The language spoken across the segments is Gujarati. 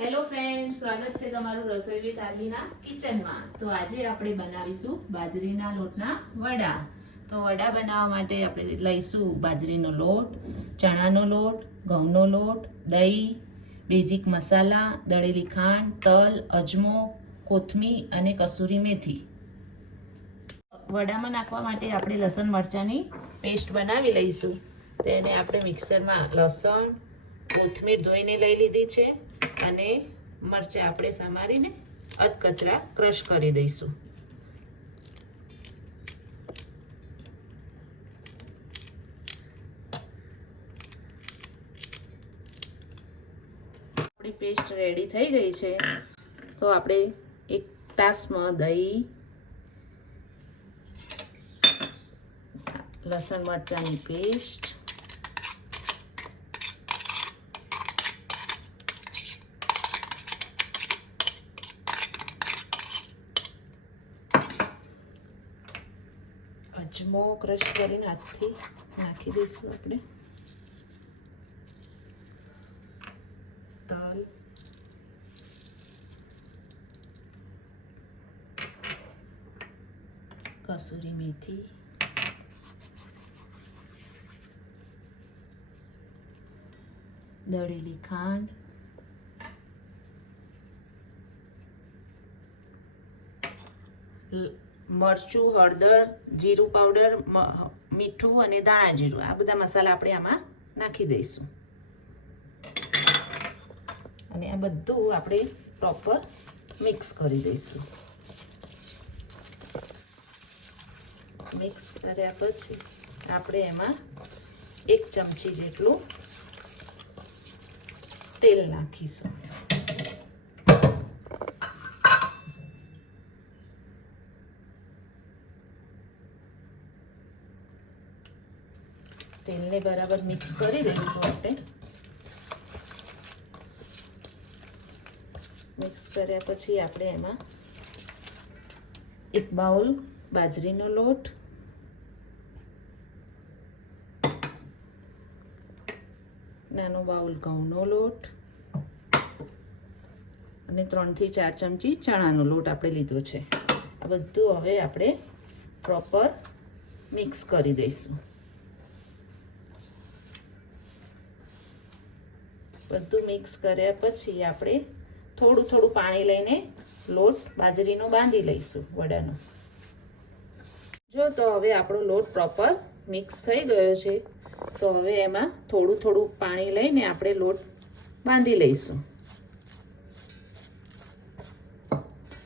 હેલો ફ્રેન્ડ, સ્વાગત છે તમારું રસોઈ વિથ આરબીના કિચનમાં। તો આજે આપણે બનાવીશું બાજરીના લોટના વડા। તો વડા બનાવવા માટે આપણે લઈશું બાજરીનો લોટ, ચણાનો લોટ, ઘઉંનો લોટ, દહીં, બેઝિક મસાલા, દળેલી ખાંડ, તલ, અજમો, કોથમીર અને કસૂરી મેથી। વડામાં નાખવા માટે આપણે લસણ મરચાંની પેસ્ટ બનાવી લઈશું। તેને આપણે મિક્સરમાં લસણ, કોથમીર ધોઈને લઈ લીધી છે અને મરચાં આપણે સમારીને અધકચરા ક્રશ કરી દઈશું। આપણી પેસ્ટ રેડી થઈ ગઈ છે। તો આપણે એક તાસમાં દહીં, લસણ મરચાંની પેસ્ટ, અજમો ક્રશ કરીને હાથથી નાખી દઈશું આપણે, તલ, કસૂરી મેથી, દળેલી ખાંડ, મરચું, હળદર, જીરું પાવડર, મીઠું અને દાણા જીરું, આ બધા મસાલા આપણે આમાં નાખી દઈશું અને આ બધું આપણે પ્રોપર મિક્સ કરી દઈશું। મિક્સ કર્યા પછી આપણે એમાં 1 ચમચી જેટલું તેલ નાખીશું। તેલને બરાબર મિક્સ કરી દઈશું આપણે। મિક્સ કર્યા પછી આપણે એમાં 1 બાઉલ બાજરીનો લોટ, નાનો બાઉલ ઘઉંનો લોટ અને 3 થી 4 ચમચી ચણાનો લોટ આપણે લીધો છે। આ બધું હવે આપણે પ્રોપર મિક્સ કરી દઈશું। બધું મિક્સ કર્યા પછી આપણે થોડું થોડું પાણી લઈને લોટ બાજરીનો બાંધી લઈશું વડાનો। જો તો હવે આપણો લોટ પ્રોપર મિક્સ થઈ ગયો છે। તો હવે એમાં થોડું થોડું પાણી લઈને આપણે લોટ બાંધી લઈશું।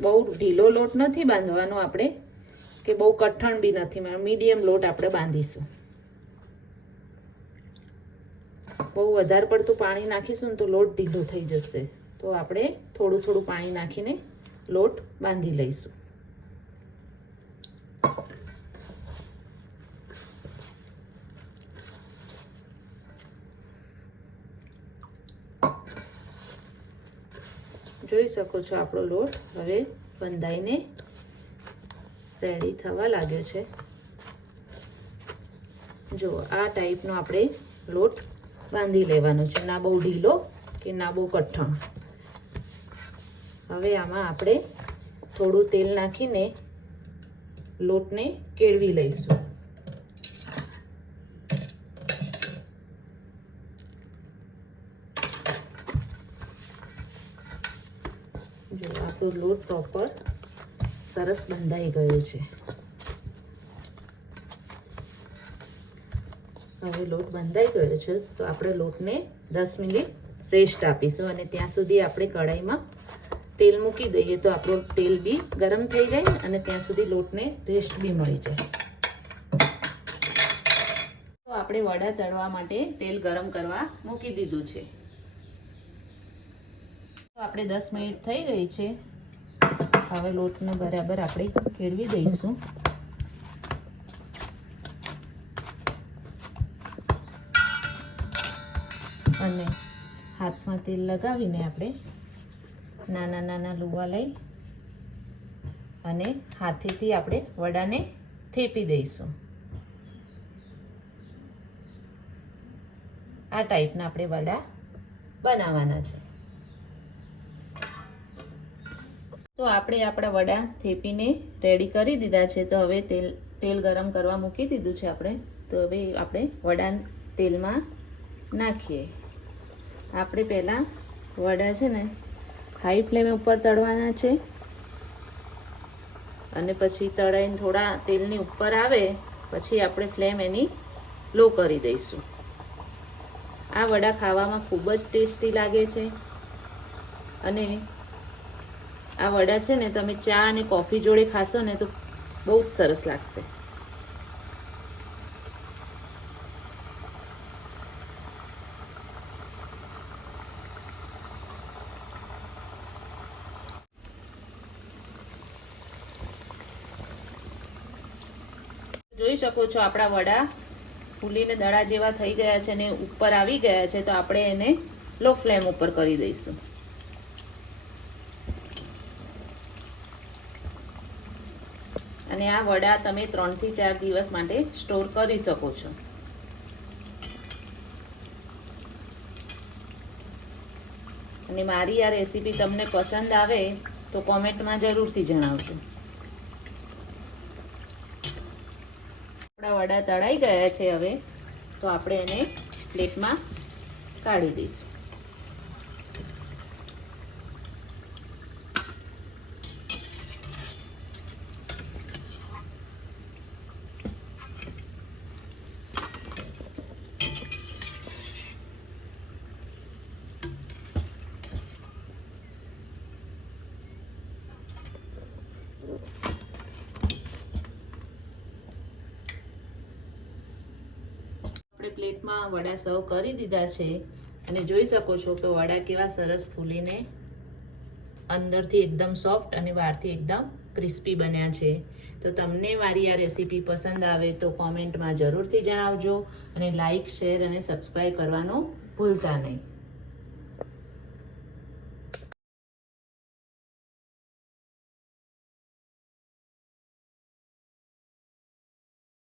બહુ ઢીલો લોટ નથી બાંધવાનો આપણે, કે બહુ કઠણ બી નથી, મીડિયમ લોટ આપણે બાંધીશું। બહુ વધારે પડતું પાણી નાખીશું ને તો લોટ ઢીલો થઈ જશે। તો આપણે થોડું થોડું પાણી નાખીને લોટ બાંધી લઈશું। જોઈ શકો છો આપણો લોટ હવે બંધાઈને રેડી થવા લાગ્યો છે। જો આ ટાઈપનો આપણે લોટ બાંધી લેવાનો છે, ના બહુ ઢીલો કે ના બહુ કઠણ। હવે આમાં આપણે થોડું તેલ નાખીને લોટને કેળવી લઈશું। જો આપણો લોટ પ્રોપર સરસ બંધાઈ ગયો છે। હવે લોટ બંધાઈ ગયો છે તો આપણે લોટને 10 મિનિટ રેસ્ટ આપીશું અને ત્યાં સુધી આપણે કઢાઈમાં તેલ મૂકી દઈએ તો આપણું તેલ બી ગરમ થઈ જાય અને ત્યાં સુધી લોટને રેસ્ટ બી મળી જાય। તો આપણે વડા તળવા માટે તેલ ગરમ કરવા મૂકી દીધું છે। તો આપણે 10 મિનિટ થઈ ગઈ છે। હવે લોટને બરાબર આપણે કેળવી દઈશું। અને હાથમાં તેલ લગાવીને આપણે નાના નાના લુવા લઈ અને હાથેથી આપણે વડાને થેપી દઈશું। આ ટાઈપના આપણે વડા બનાવવાના છે। તો આપણે આપણા વડા થેપીને રેડી કરી દીધા છે. તો હવે તેલ ગરમ કરવા મૂકી દીધું છે આપણે. તો હવે આપણે વડા તેલમાં નાખીએ. આપણે પહેલાં વડા છે ને હાઈ ફ્લેમે ઉપર તળવાના છે અને પછી તળાઈને થોડા તેલની ઉપર આવે પછી આપણે ફ્લેમ એની લો કરી દઈશું. આ વડા ખાવામાં ખૂબ જ ટેસ્ટી લાગે છે અને આ વડા છે ને તમે ચા અને કોફી જોડે ખાશો ને તો બહુ જ સરસ લાગશે. જોઈ શકો છો આપણા વડા ફૂલીને દડા જેવા થઈ ગયા છે અને ઉપર આવી ગયા છે. તો આપણે એને લો ફ્લેમ ઉપર કરી દઈશું. અને આ વડા તમે 3 થી 4 દિવસ માટે સ્ટોર કરી શકો છો. અને મારી આ રેસીપી તમને પસંદ આવે તો કોમેન્ટમાં જરૂરથી જણાવજો. આપણા વડા તળાઈ ગયા છે હવે. તો આપણે એને પ્લેટમાં કાઢી દઈશું. આપણે પ્લેટમાં વડા સર્વ કરી દીધા છે અને જોઈ શકો છો કે વડા કેવા સરસ ફૂલીને અંદરથી એકદમ સોફ્ટ અને બહારથી એકદમ ક્રિસ્પી બન્યા છે. તો તમને મારી આ રેસીપી પસંદ આવે તો કોમેન્ટમાં જરૂરથી જણાવજો અને લાઈક, શેર અને સબસ્ક્રાઈબ કરવાનું ભૂલતા નહીં.